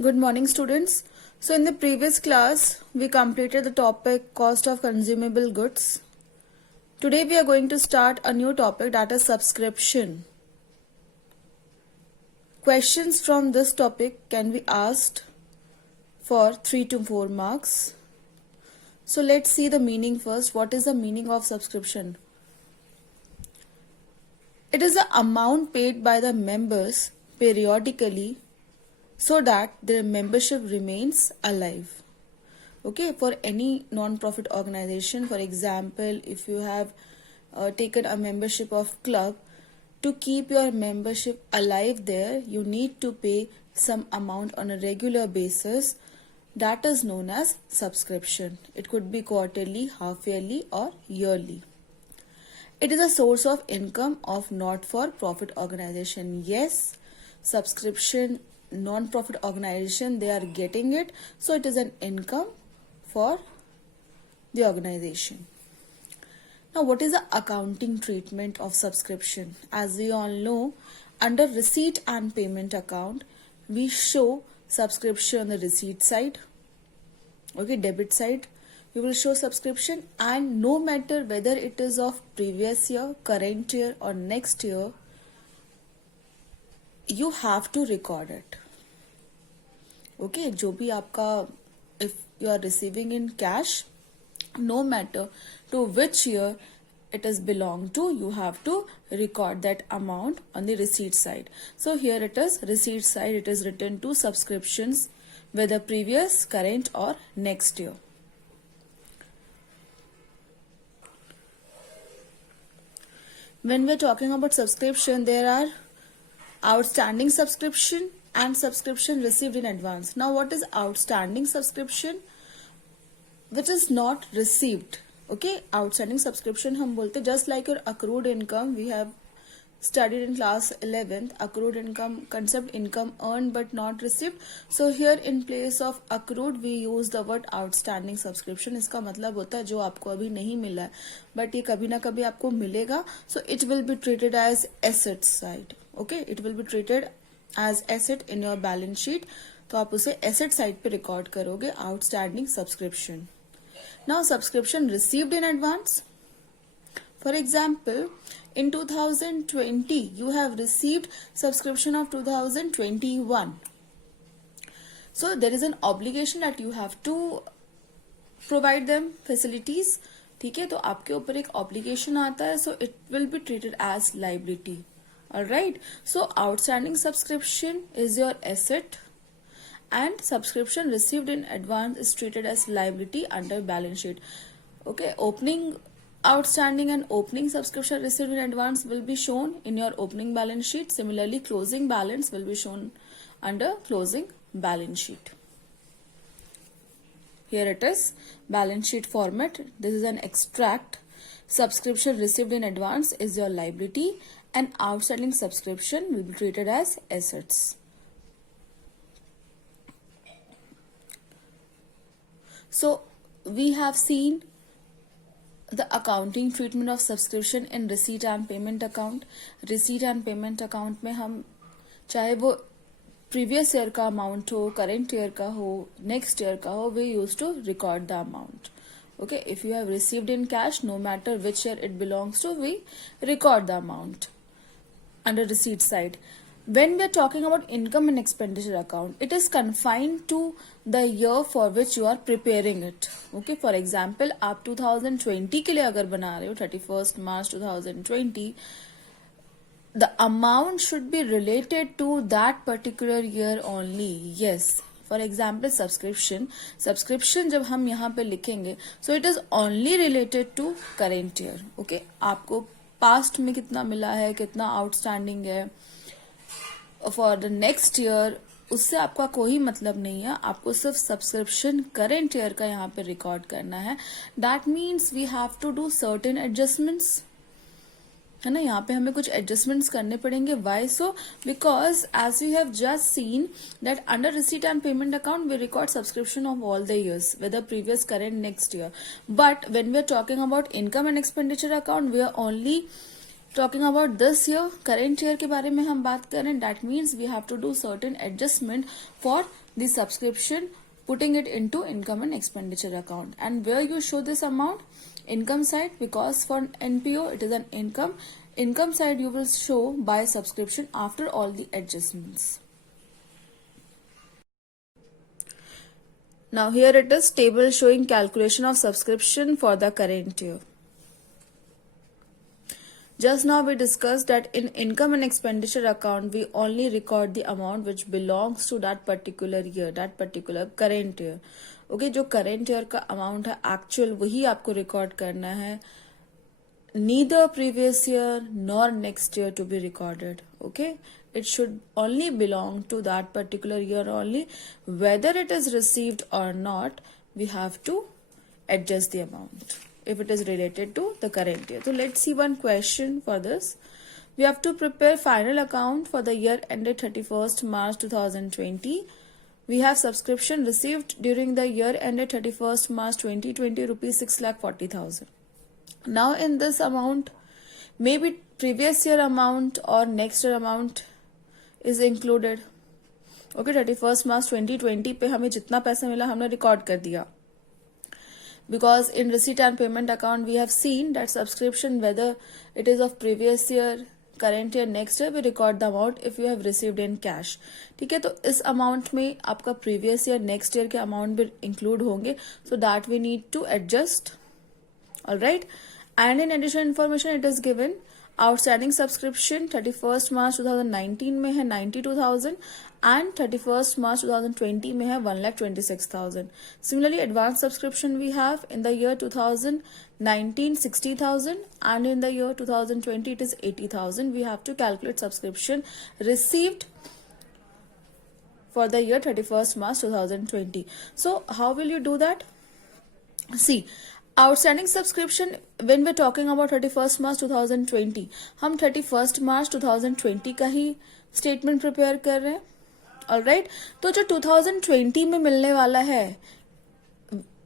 Good morning, students. So, in the previous class, we completed the topic cost of consumable goods. Today, we are going to start a new topic, that is subscription. Questions from this topic can be asked for 3 to 4 marks. So, let's see the meaning first. What is the meaning of subscription? It is the amount paid by the members periodically so that their membership remains alive. Okay, for any non-profit organization, for example, if you have taken a membership of club, to keep your membership alive there, you need to pay some amount on a regular basis. That is known as subscription. It could be quarterly, half-yearly or yearly. It is a source of income of not-for-profit organization. Yes, subscription non-profit organization, they are getting it, so it is an income for the organization. Now, what is the accounting treatment of subscription? As we all know, under receipt and payment account, we show subscription on the receipt side. Okay, debit side, you will show subscription, and no matter whether it is of previous year, current year or next year, you have to record it. Okay, जो भी आपका, if you are receiving in cash, no matter to which year it is belong to, you have to record that amount on the receipt side. So here it is receipt side, it is written to subscriptions whether previous, current or next year. When we are talking about subscription, there are outstanding subscription and subscription received in advance. Now, what is outstanding subscription? Which is not received. Okay, outstanding subscription हम बोलते, just like your accrued income, we have studied in class 11th, accrued income concept, income earned but not received. So here in place of accrued we use the word outstanding subscription. इसका मतलब होता है जो आपको अभी नहीं मिला है but ये कभी ना कभी आपको मिलेगा, so it will be treated as asset side. Okay, it will be treated as asset in your balance sheet, तो आप उसे asset side पे record करोगे outstanding subscription. Now, subscription received in advance. For example, in 2020, you have received subscription of 2021. So, there is an obligation that you have to provide them facilities. ठीक है, तो आपके ऊपर एक obligation आता है, so it will be treated as liability. Alright, so outstanding subscription is your asset and subscription received in advance is treated as liability under balance sheet. Okay, opening outstanding and opening subscription received in advance will be shown in your opening balance sheet. Similarly, closing balance will be shown under closing balance sheet. Here it is, balance sheet format. This is an extract. Subscription received in advance is your liability and outstanding subscription will be treated as assets. So, we have seen the accounting treatment of subscription in receipt and payment account. Receipt and payment account में हम चाहे वो previous year का amount हो, current year का हो, next year का हो, we used to record the amount. Okay, if you have received in cash, no matter which year it belongs to, we record the amount under receipt side. When we are talking about income and expenditure account, it is confined to the year for which you are preparing it. Okay, for example, आप 2020 के लिए अगर बना रहे हो 31st March 2020, the amount should be related to that particular year only. Yes, for example, subscription जब हम यहाँ पे लिखेंगे, so it is only related to current year. Okay, आपको past में कितना मिला है, कितना outstanding है, for the next year उससे आपका कोई मतलब नहीं है, आपको सिर्फ सब्सक्रिप्शन करेंट ईयर का यहाँ पे रिकॉर्ड करना है. That means we have to do certain adjustments, है ना, यहाँ पे हमें कुछ एडजस्टमेंट्स करने पड़ेंगे. Why so? Because as you have just seen that under receipt and payment account we record subscription of all the years whether previous, current, next year. But when we are talking about income and expenditure account, we are only talking about this year, current year के बारे में हम बात कर रहे हैं. That means we have to do certain adjustment for the subscription, putting it into income and expenditure account. And where you show this amount? Income side, because for NPO it is an income. Income side you will show by subscription after all the adjustments. Now here it is table showing calculation of subscription for the current year. Just now we discussed that in income and expenditure account we only record the amount which belongs to that particular year, that particular current year. Okay, जो current year का amount है actual वही आपको record करना है. Neither previous year nor next year to be recorded. Okay, it should only belong to that particular year only. Whether it is received or not, we have to adjust the amount if it is related to the current year. So let's see one question for this. We have to prepare final account for the year ended 31st March 2020. We have subscription received during the year ended 31st March 2020 rupees 6,40,000. Now in this amount, maybe previous year amount or next year amount is included. Okay, 31st March 2020 पे हमें जितना पैसा मिला हमने record कर दिया. Because in receipt and payment account we have seen that subscription, whether it is of previous year, current year, next year, we record the amount if you have received in cash. ठीक है, तो इस amount में आपका previous year, next year के amount भी include होंगे, so that we need to adjust. All right, and in additional information it is given outstanding subscription 31st March 2019 में है 92,000 and 31st March 2020 में है 1,26,000. Similarly, advanced subscription we have in the year 2019 60,000 and in the year 2020 it is 80,000. We have to calculate subscription received for the year 31st March 2020. So how will you do that? See, outstanding subscription when we talking about 31st March 2020, हम 31st March 2020 का ही statement prepare कर रहे हैं. Alright, तो जो 2020 में मिलने वाला है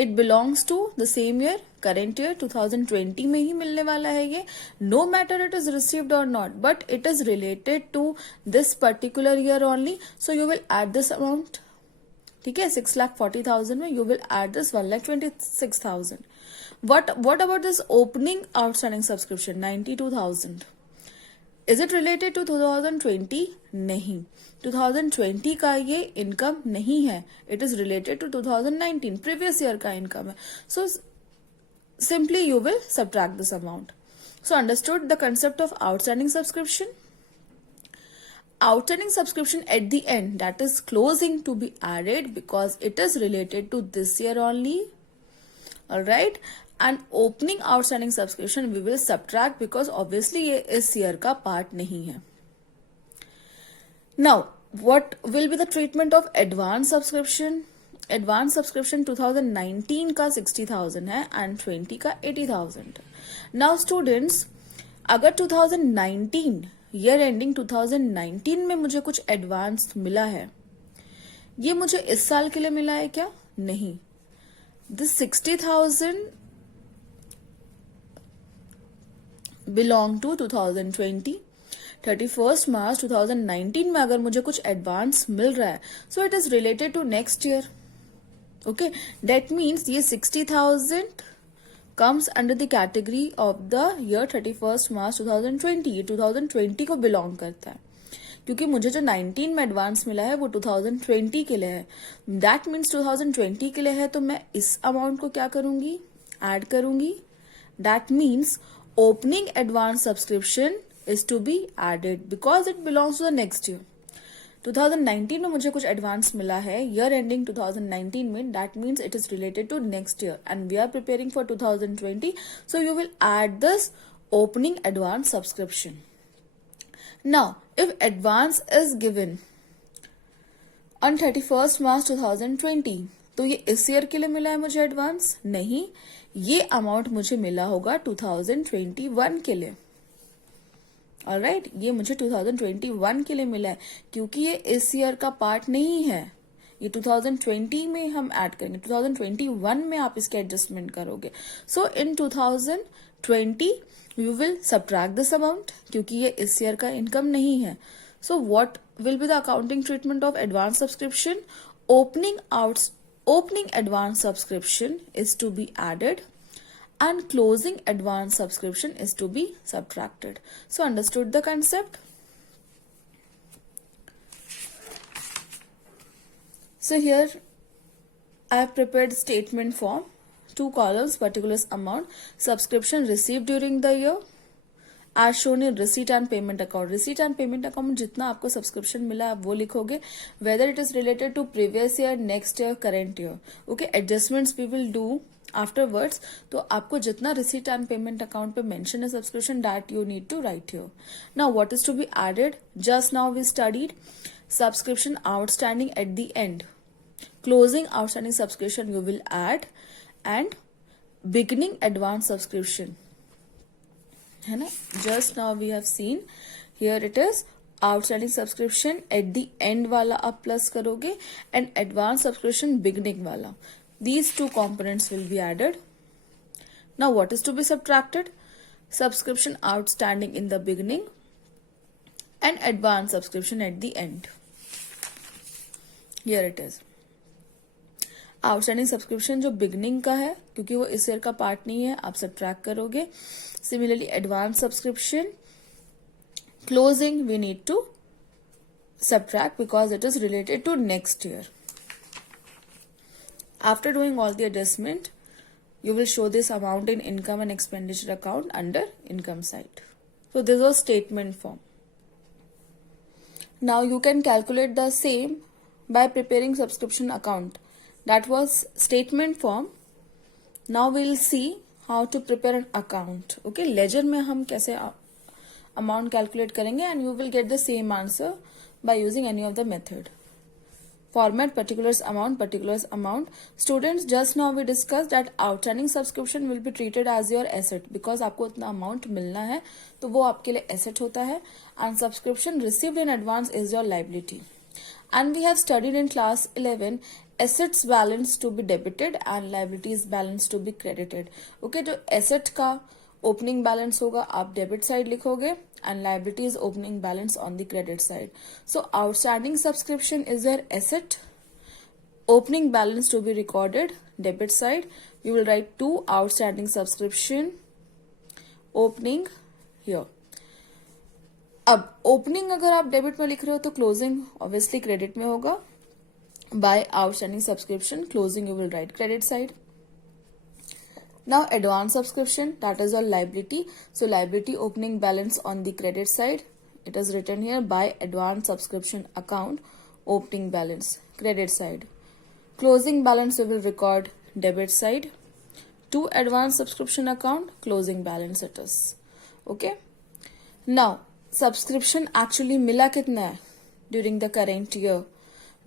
it belongs to the same year, current year 2020 में ही मिलने वाला है ये. No matter it is received और not, but it is related to this particular year only. So you will add this amount. ठीक है, 6,40,000 में you will add this 1,26,000. What about this opening outstanding subscription 92,000? Is it related to 2020? नहीं, 2020 का ये income नहीं है. It is related to 2019, previous year का income है. So simply you will subtract this amount. So understood the concept of outstanding subscription? Outstanding subscription at the end, that is closing to be added because it is related to this year only. All right, and opening outstanding subscription we will subtract because obviously ये इस year का part नहीं है. Now what will be the treatment of advance subscription? Advance subscription 2019 का 60,000 है and 20 का 80,000. Now students, अगर 2019 year ending 2019 में मुझे कुछ एडवांस मिला है, ये मुझे इस साल के लिए मिला है क्या? नहीं. This 60,000 belong to 2020. 31st March 2019 में अगर मुझे कुछ एडवांस मिल रहा है, so it is related to next year. Okay, that means ये 60,000 comes under the category of the year 31st March 2020. ये 2020 को belong करता है क्योंकि मुझे जो 19 में एडवांस मिला है वो 2020 के लिए है. दैट मीन्स 2020 के लिए है, तो मैं इस अमाउंट को क्या करूंगी? ऐड करूंगी. That means opening advance subscription is to be added because it belongs to the next year. 2019 में मुझे कुछ एडवांस मिला है ईयर एंडिंग 2019 में, that means it is related to next year and we are preparing for 2020. So you will add this opening advance subscription. Now, if advance is given on 31st March 2020, तो ये इस year के लिए मिला है मुझे advance? नहीं, ये अमाउंट मुझे मिला होगा 2021 के लिए. ऑलराइट, ये मुझे 2021 के लिए मिला है क्योंकि ये इस ईयर का पार्ट नहीं है. ये 2020 में हम ऐड करेंगे, 2021 में आप इसके एडजस्टमेंट करोगे. सो इन 2020 you will subtract this amount, क्योंकि ये इस ईयर का इनकम नहीं है. So what will be the accounting treatment of advance subscription? Opening advance subscription is to be added and closing advance subscription is to be subtracted. So understood the concept? So here I have prepared statement form, 2 columns, particulars amount, subscription received during the year as shown in receipt and payment account. Receipt and payment account में जितना आपको subscription मिला आप वो लिखोगे, whether it is related to previous year, next year, current year. Okay, adjustments we will do afterwards. तो आपको जितना receipt and payment account पे mention है subscription, that you need to write here. Now what is to be added? Just now we studied subscription outstanding at the end. Closing outstanding subscription you will add, and beginning advance subscription है ना. Just now we have seen here it is outstanding subscription at the end वाला आप plus करोगे, and advance subscription beginning वाला. These 2 components will be added. Now what is to be subtracted? Subscription outstanding in the beginning and advance subscription at the end. Here it is outstanding subscription जो beginning का है, क्योंकि वो इस year का part नहीं है, आप सब्ट्रैक्ट करोगे. Similarly advance subscription, closing we need to subtract because it is related to next year. After doing all the adjustment you will show this amount in income and expenditure account under income side. So this was statement form. Now you can calculate the same by preparing subscription account. That was statement form. Now we will see how to prepare an account. Okay, ledger में हम कैसे amount calculate करेंगे, and you will get the same answer by using any of the method. Format particulars amount. Students, just now we discussed that outstanding subscription will be treated as your asset because आपको इतना amount मिलना है तो वो आपके लिए asset होता है, and subscription received in advance is your liability. And we have studied in class 11 assets balance to be debited and liabilities balance to be credited. Okay, जो asset का opening balance होगा आप debit side लिखोगे, and liabilities opening balance on the credit side. So outstanding subscription is your asset, opening balance to be recorded debit side. You will write 2 outstanding subscription opening here. अब opening अगर आप debit में लिख रहे हो तो closing obviously credit में होगा. By outstanding subscription, closing you will write credit side. Now advance subscription, that is your liability. So liability opening balance on the credit side. It is written here by advance subscription account, opening balance credit side. Closing balance we will record debit side. To advance subscription account, closing balance it is. Okay. Now subscription actually मिला कितना है during the current year,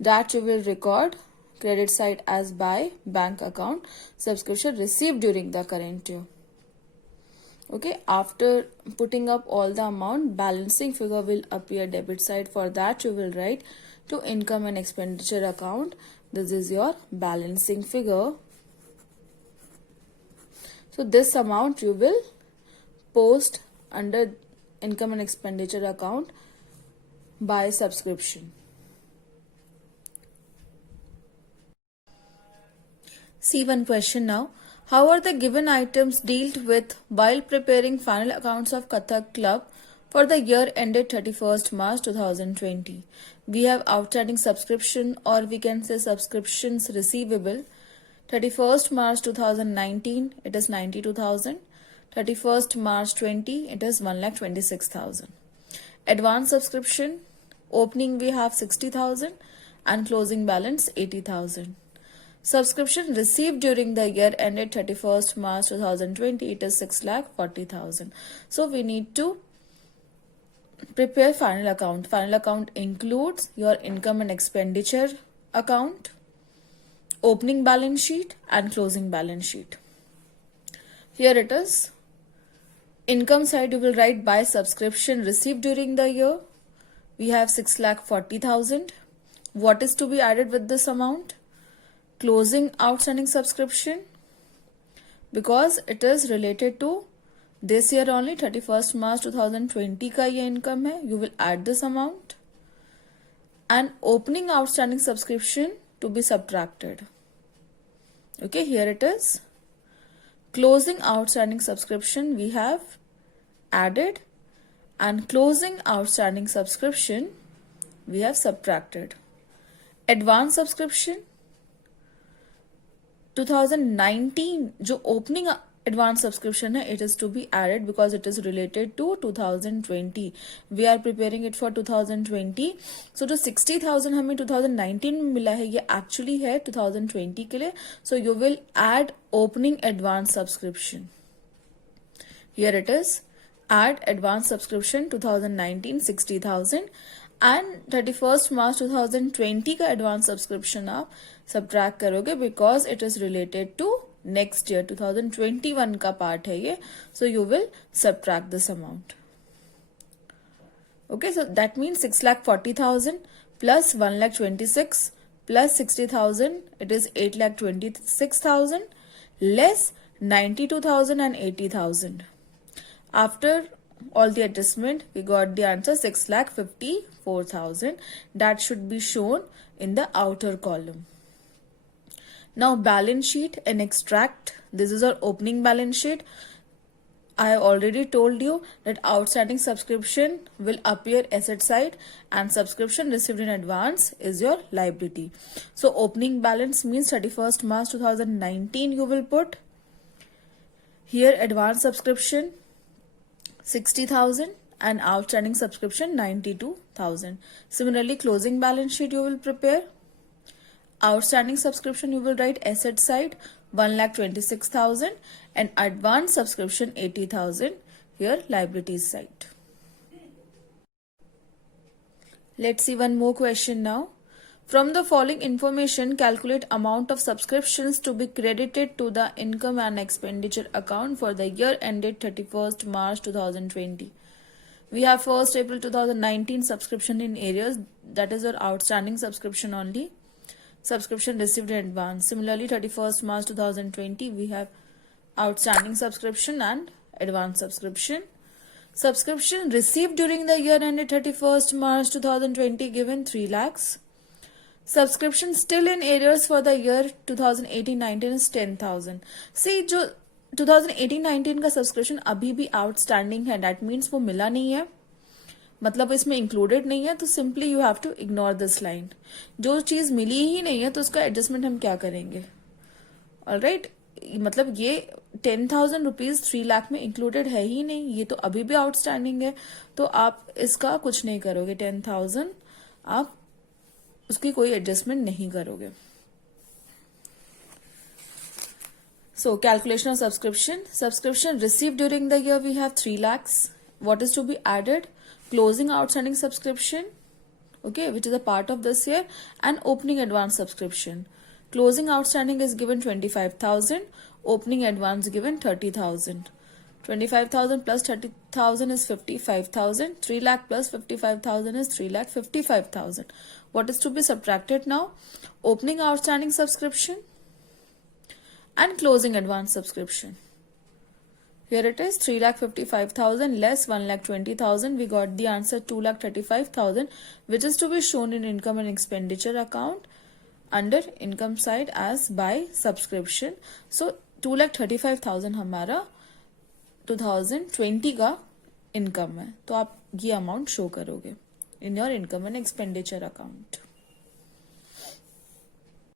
that you will record credit side as by bank account. Subscription received during the current year. Okay, after putting up all the amount, balancing figure will appear debit side. For that you will write to income and expenditure account. This is your balancing figure. So this amount you will post under income and expenditure account by subscription. See one question now. How are the given items dealt with while preparing final accounts of Kathak Club for the year ended 31st March 2020? We have outstanding subscription, or we can say subscriptions receivable. 31st March 2019, it is 92,000. 31st March 20, it is 1,26,000. Advance subscription, opening we have 60,000 and closing balance 80,000. Subscription received during the year ended 31st March 2020, it is 6,40,000. So we need to prepare final account. Final account includes your income and expenditure account, opening balance sheet and closing balance sheet. Here it is. Income side you will write by subscription received during the year. We have 6,40,000. What is to be added with this amount? Closing outstanding subscription, because it is related to this year only, 31st March 2020 का ये income है, you will add this amount. And opening outstanding subscription to be subtracted. Okay, here it is. Closing outstanding subscription we have added, and closing outstanding subscription we have subtracted. Advance subscription 2019 जो opening advance subscription है, it is to be added because it is related to 2020. We are preparing it for 2020. So जो 60,000 हमें 2019 में मिला है, ये actually है 2020 के लिए. So you will add opening advance subscription. Here it is. Add advance subscription 2019 60,000 and 31st March 2020 का advance subscription आप subtract करोगे because it is related to next year 2021 का part है ये. So you will subtract this amount. Okay, so that means 6,40,000 plus 1,26,000 plus 60,000, it is 8,26,000 less 92,000 and 80,000. After all the adjustment, we got the answer 6,54,000. That should be shown in the outer column. Now balance sheet and extract. This is our opening balance sheet. I already told you that outstanding subscription will appear asset side and subscription received in advance is your liability. So opening balance means 31st March 2019 you will put. Here advance subscription 60,000 and outstanding subscription 92,000. Similarly closing balance sheet you will prepare. Outstanding subscription you will write asset side 1,26,000 and advance subscription 80,000. Here liabilities side. Let's see one more question now. From the following information, calculate amount of subscriptions to be credited to the income and expenditure account for the year ended 31st March 2020. We have 1st April 2019 subscription in areas, that is our outstanding subscription only. Subscription received in advance. Similarly 31st March 2020 we have outstanding subscription and advance subscription. Subscription received during the year ended 31st March 2020 given 3 lakhs. Subscription still in arrears for the year 2018-19 is 10,000. See जो 2018-19 का subscription अभी भी outstanding है, that means वो मिला नहीं है, मतलब इसमें इंक्लूडेड नहीं है, तो simply you have to ignore this line. जो चीज मिली ही नहीं है तो उसका एडजस्टमेंट हम क्या करेंगे. ऑलराइट, मतलब ये 10,000 रुपीज 3 लाख में इंक्लूडेड है ही नहीं, ये तो अभी भी आउटस्टैंडिंग है, तो आप इसका कुछ नहीं करोगे. 10,000 आप उसकी कोई एडजस्टमेंट नहीं करोगे. So calculation of subscription. Subscription received during the year we have 3 lakhs. What is to be added? Closing outstanding subscription, okay, which is a part of this year, and opening advance subscription. Closing outstanding is given 25,000. Opening advance given 30,000. 25,000 plus 30,000 is 55,000. 3 lakh plus 55,000 is 3,55,000. What is to be subtracted now? Opening outstanding subscription and closing advance subscription. Here it is 3,55,000 less 1,20,000. We got the answer 2,35,000, which is to be shown in income and expenditure account under income side as by subscription. So 2,35,000 हमारा 2020 का income है, तो आप ये amount show करोगे in your income and expenditure account.